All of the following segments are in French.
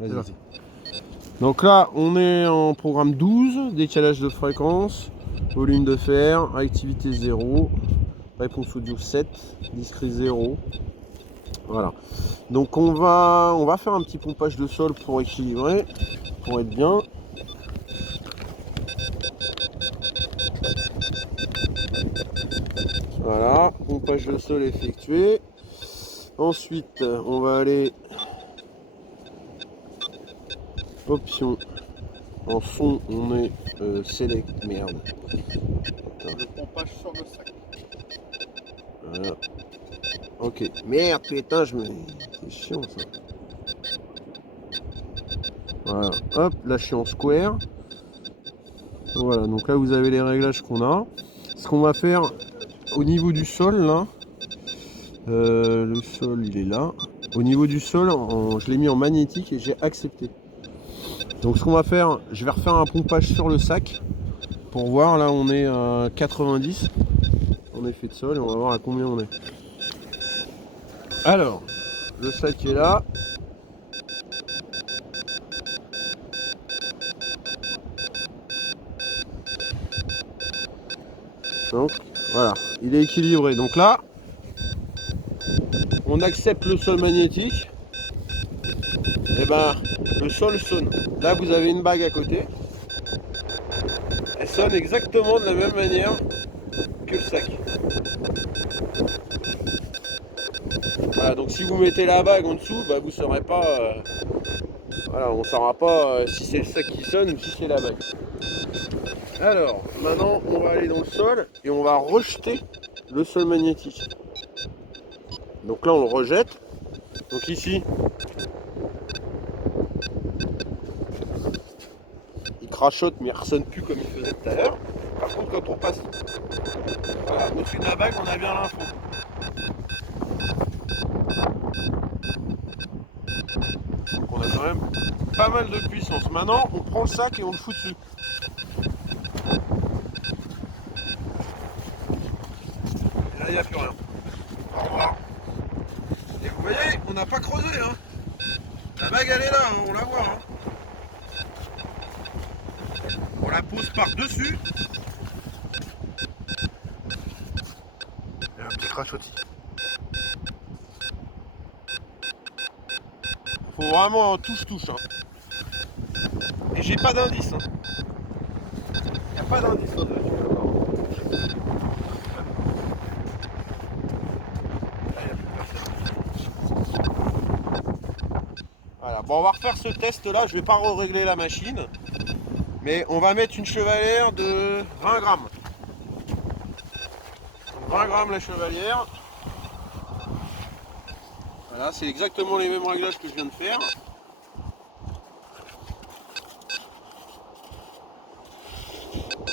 Vas-y. Donc là, on est en programme 12, décalage de fréquence, volume de fer, activité 0, réponse audio 7, discret 0. Voilà. Donc on va faire un petit pompage de sol pour équilibrer, pour être bien. Voilà, pompage de sol effectué. Ensuite, on va aller option. En son, on est select, merde. Le pompage sur le sac. Voilà. Ok. Merde, putain, c'est chiant ça. Voilà. Hop, là je suis en square. Voilà, donc là vous avez les réglages qu'on a. Ce qu'on va faire au niveau du sol, là. Le sol, il est là. Au niveau du sol, je l'ai mis en magnétique et j'ai accepté. Donc ce qu'on va faire, je vais refaire un pompage sur le sac. Pour voir, là on est à 90 en effet de sol et on va voir à combien on est. Alors, le sac est là. Donc voilà, il est équilibré. Donc là, on accepte le sol magnétique. Et ben, le sol sonne. Là, vous avez une bague à côté. Elle sonne exactement de la même manière que le sac. Voilà, donc si vous mettez la bague en dessous, bah, vous ne saurez pas. Voilà, on ne saura pas si c'est le sac qui sonne ou si c'est la bague. Alors, maintenant, on va aller dans le sol et on va rejeter le sol magnétique. Donc là, on le rejette. Donc ici, il crachote, mais il ne ressonne plus comme il faisait tout à l'heure. Par contre, quand on passe voilà, au-dessus de la bague, on a bien l'info. Donc on a quand même pas mal de puissance. Maintenant, on prend le sac et on le fout dessus. Et là, il n'y a plus rien. Au revoir. Et vous voyez, on n'a pas creusé. Hein. La bague, elle est là, hein, on la voit. Hein. On la pose par-dessus. Et un petit crachotis. Faut vraiment touche-touche. Hein. Et j'ai pas d'indice. Hein. Il n'y a pas d'indice là-dessus. Voilà. Bon, on va refaire ce test là. Je vais pas régler la machine. Mais on va mettre une chevalière de 20 grammes. 20 grammes la chevalière. Voilà, c'est exactement les mêmes réglages que je viens de faire.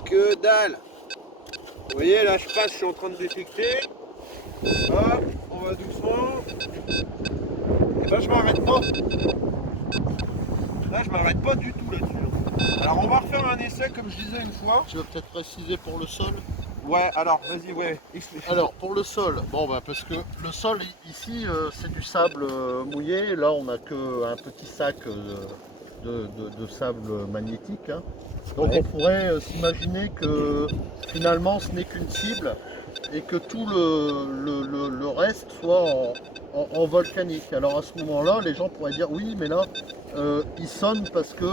Que dalle! Vous voyez, là je passe, je suis en train de détecter. Hop, on va doucement. Et là je m'arrête pas. Là je m'arrête pas du tout là-dessus. Alors on va refaire un essai comme je disais une fois. Tu veux peut-être préciser pour le sol? Ouais, alors vas-y, ouais, explique. Alors pour le sol, bon bah parce que le sol ici c'est du sable mouillé, là on n'a qu'un petit sac de sable magnétique. Hein. Donc Ouais. on pourrait s'imaginer que finalement ce n'est qu'une cible et que tout le reste soit en volcanique. Alors à ce moment-là, les gens pourraient dire oui, mais là il sonne parce que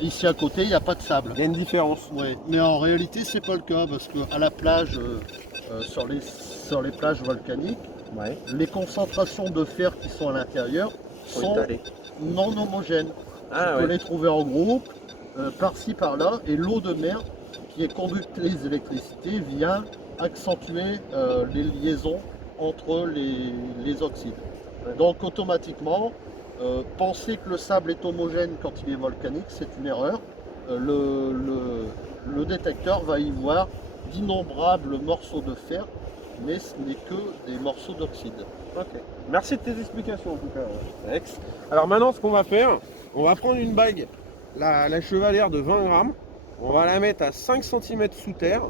ici à côté il n'y a pas de sable. Il y a une différence. Ouais, mais en réalité c'est pas le cas parce qu'à la plage, sur les plages volcaniques, Ouais. les concentrations de fer qui sont à l'intérieur sont non homogènes. Ah, Tu peux ouais. les trouver en groupe, par-ci par-là, et l'eau de mer qui est conductrice d'électricité vient accentuer les liaisons entre les oxydes. Ouais. Donc automatiquement, penser que le sable est homogène quand il est volcanique, c'est une erreur. Le détecteur va y voir d'innombrables morceaux de fer, mais ce n'est que des morceaux d'oxyde. Ok. Merci de tes explications en tout cas, Alex. Alors maintenant, ce qu'on va faire, on va prendre une bague, la chevalière de 20 grammes, on va la mettre à 5 cm sous terre,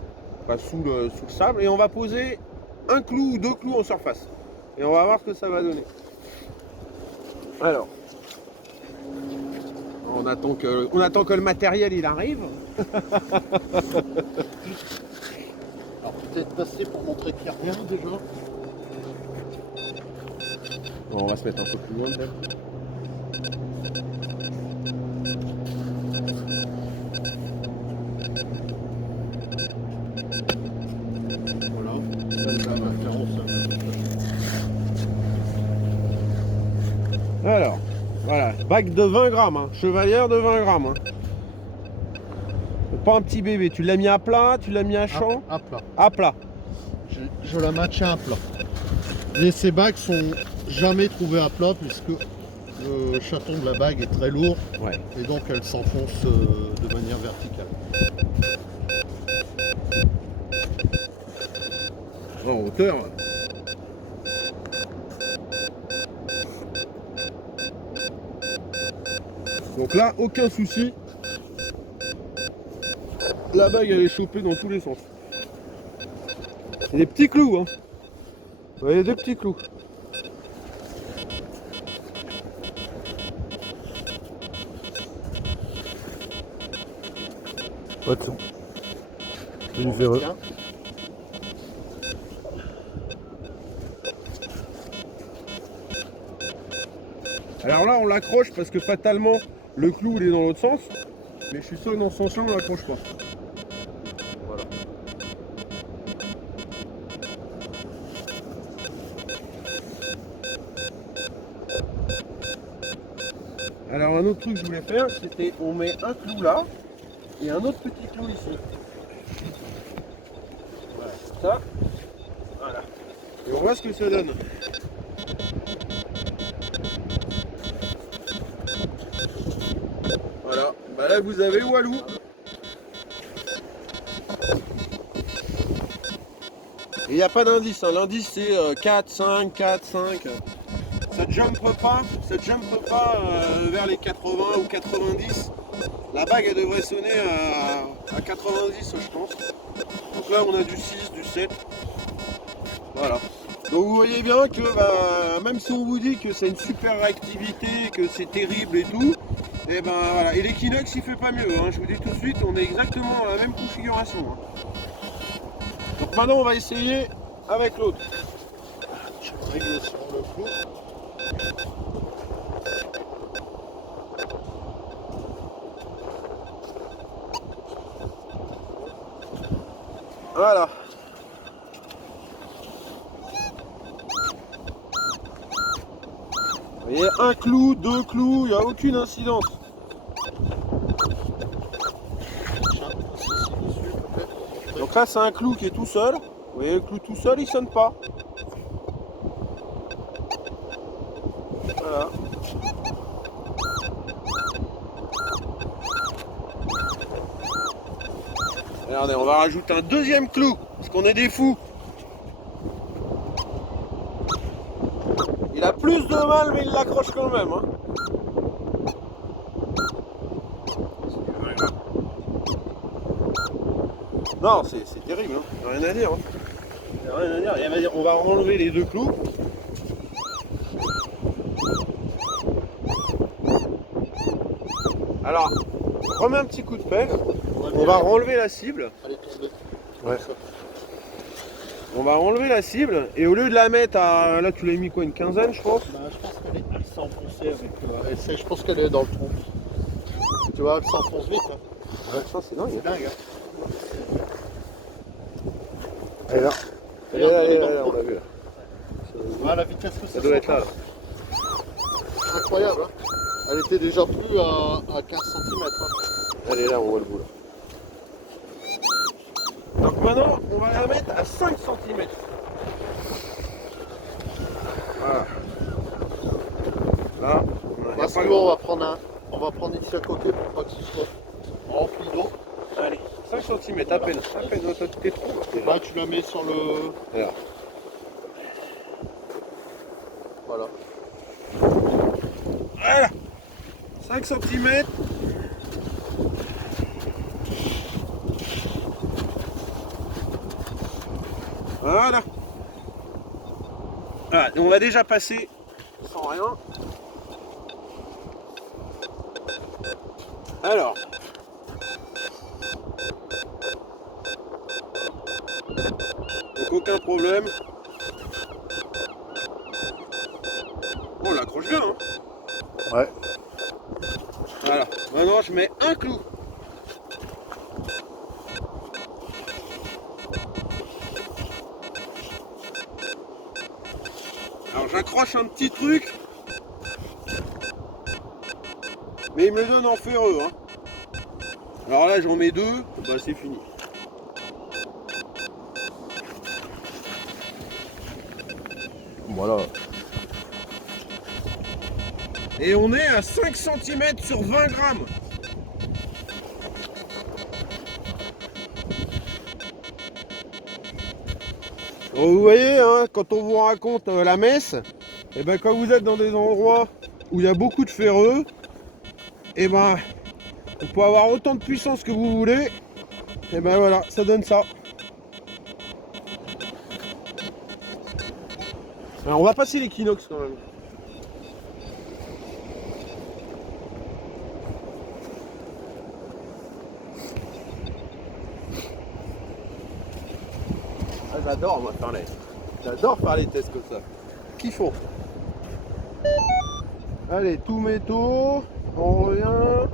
pas sous le sable, et on va poser un clou ou deux clous en surface. Et on va voir ce que ça va donner. Alors, on attend que le matériel il arrive. Alors peut-être passer pour montrer qu'il n'y a rien déjà. Bon, on va se mettre un peu plus loin peut-être. Voilà. Là, ça va faire en sol. Alors, voilà, bac de 20 grammes, hein, chevalière de 20 grammes. Hein. Pas un petit bébé, tu l'as mis à plat, tu l'as mis à champ? À plat. À plat. Je la maintiens à plat. Et ces bagues sont jamais trouvées à plat puisque le chaton de la bague est très lourd, Ouais. et donc elle s'enfonce de manière verticale. En hauteur. Donc là, aucun souci. La bague elle est chopée dans tous les sens. C'est des petits clous, hein. Vous voyez, des petits clous. Attends. Je vais lui faire Tiens. Alors là, on l'accroche parce que fatalement, le clou il est dans l'autre sens. Mais je suis sûr que dans ce sens-là, on l'accroche pas. Voilà. Alors un autre truc que je voulais faire, c'était on met un clou là et un autre petit clou ici. Voilà, ça. Voilà. Et on voit ce que ça donne. Voilà, bah là vous avez Walou. Et il n'y a pas d'indice, hein. L'indice c'est 4, 5, 4, 5. Ça ne jump pas vers les 80 ou 90. La bague elle devrait sonner à 90 je pense. Donc là on a du 6, du 7. Voilà. Donc vous voyez bien que même si on vous dit que c'est une super réactivité, que c'est terrible et tout, et ben voilà. Et l'Equinox il fait pas mieux, hein. Je vous dis tout de suite, on est exactement dans la même configuration. Hein. Donc maintenant on va essayer avec l'autre. Je règle sur le clou. Voilà. Vous voyez, un clou, deux clous, il n'y a aucune incidence. Donc là c'est un clou qui est tout seul. Vous voyez le clou tout seul il sonne pas. Voilà. Regardez, on va rajouter un deuxième clou, parce qu'on est des fous. Il a plus de mal mais il l'accroche quand même. Hein. Non, c'est terrible, hein. Il n'y a rien à dire. Hein. Il n'y a rien à dire. On va enlever les deux clous. Alors, on remet un petit coup de pelle. On va enlever la cible. Allez, tomber. Ouais. On va enlever la cible et au lieu de la mettre à... Là tu l'as mis quoi, une quinzaine je pense? Bah, je pense qu'elle s'est enfoncée avec... je pense qu'elle est dans le trou. Tu vois, elle s'enfonce vite. Hein. Ouais, ça c'est dingue. C'est dingue. Hein. Elle est là. Elle est là, on l'a vu là. Voilà la vitesse que Ça doit être là. Incroyable. Hein. Elle était déjà plus à 15 cm. Hein. Elle est là, on voit le bout là. Donc maintenant, on va la mettre à 5 cm. Voilà. Là, Bah, on va prendre ici à côté pour pas que ce soit rempli d'eau. Allez, 5 cm, à peine. T'es trop. Bah, tu la mets sur le... Voilà. Voilà. Voilà. 5 cm. Voilà. Voilà, on va déjà passer sans rien. Alors. Donc aucun problème. On l'accroche bien, hein. Ouais. Voilà. Maintenant je mets un clou. Alors j'accroche un petit truc. Mais il me le donne en ferreux, hein. Alors là j'en mets deux, bah c'est fini. Voilà. Et on est à 5 cm sur 20 grammes. Alors, vous voyez, hein, quand on vous raconte la messe, et ben quand vous êtes dans des endroits où il y a beaucoup de ferreux, et ben vous pouvez avoir autant de puissance que vous voulez, et ben voilà, ça donne ça. Alors on va passer l'équinoxe quand même. Ah, j'adore moi faire les tests comme ça. Kiffant. Allez, tout métaux, on revient.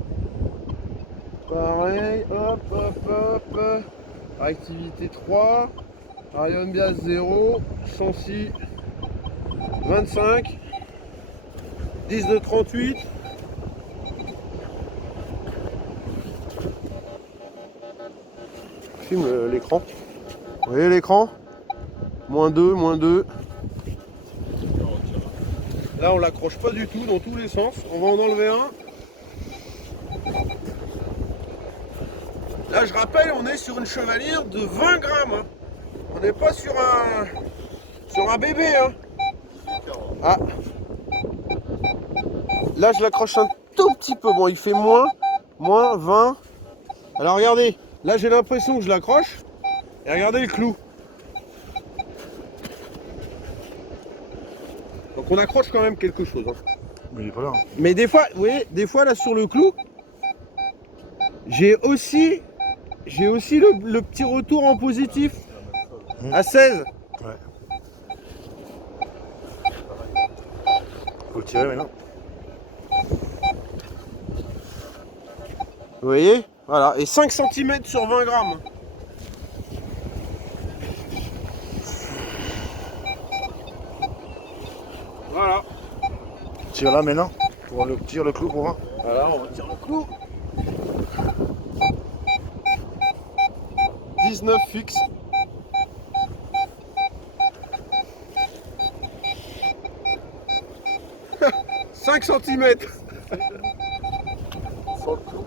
Pareil, hop, hop, hop. Activité 3. Arion Bias 0. Chancy 25. 10 de 38. Je filme l'écran. Vous voyez l'écran ? Moins 2, moins 2. Là on l'accroche pas du tout dans tous les sens. On va en enlever un. Là je rappelle, on est sur une chevalure de 20 grammes. Hein. On n'est pas sur un bébé. Hein. Ah. Là je l'accroche un tout petit peu. Bon il fait moins 20. Alors regardez, là j'ai l'impression que je l'accroche. Et regardez le clou. Donc on accroche quand même quelque chose. Hein. Mais il est pas là. Mais des fois, vous voyez, des fois là sur le clou, j'ai aussi le petit retour en positif à 16. Ouais. Faut le tirer maintenant. Vous voyez? Voilà. Et 5 cm sur 20 grammes. Voilà. Tire là maintenant. Tire le clou pour voir. Voilà, on retire le clou. 19 fixe. « 5 cm. Sans le clou.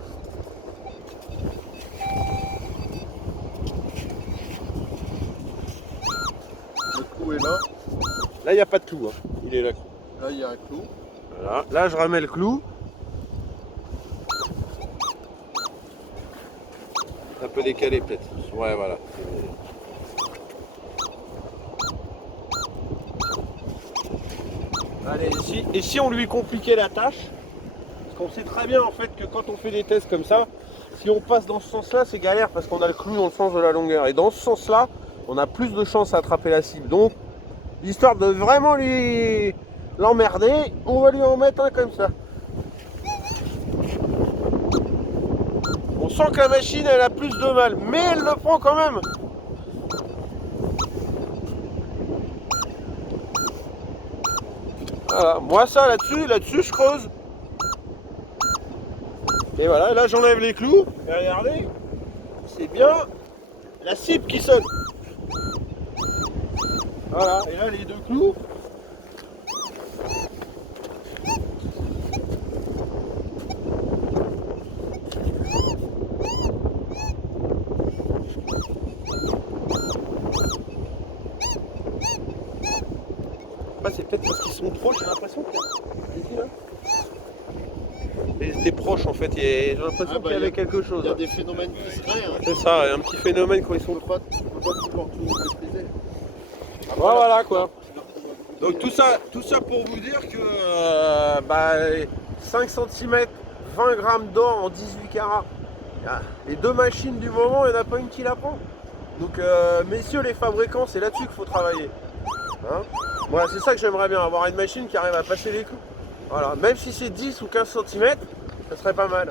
Le clou est là. Là, il n'y a pas de clou. Hein. Il est là. Là, il y a un clou. Voilà. Là, je remets le clou. Un peu décalé, peut-être. Ouais, voilà. Allez, et si on lui compliquait la tâche, parce qu'on sait très bien en fait que quand on fait des tests comme ça, si on passe dans ce sens-là, c'est galère parce qu'on a le clou dans le sens de la longueur. Et dans ce sens-là, on a plus de chances à attraper la cible. Donc, l'histoire de vraiment l'emmerder, on va lui en mettre un comme ça. On sent que la machine, elle a plus de mal, mais elle le prend quand même. Voilà, moi ça là-dessus je creuse. Et voilà, là j'enlève les clous. Et regardez, c'est bien la cible qui sonne. Voilà, et là les deux clous. Bah, c'est peut-être parce qu'ils sont proches, j'ai l'impression qu'il y a... Ils étaient proches en fait, j'ai l'impression qu'il y avait quelque chose. Il y a des phénomènes qui se créent. Hein. C'est ça, il y a un petit phénomène quand ils sont... On peut pas pouvoir tout maîtriser. Voilà quoi. Donc tout ça pour vous dire que 5 cm 20 grammes d'or en 18 carats. Les deux machines du moment, il n'y en a pas une qui la prend. Donc messieurs les fabricants, c'est là-dessus qu'il faut travailler. Hein, voilà, c'est ça que j'aimerais bien, avoir une machine qui arrive à passer les clous. Voilà, même si c'est 10 ou 15 cm, ça serait pas mal.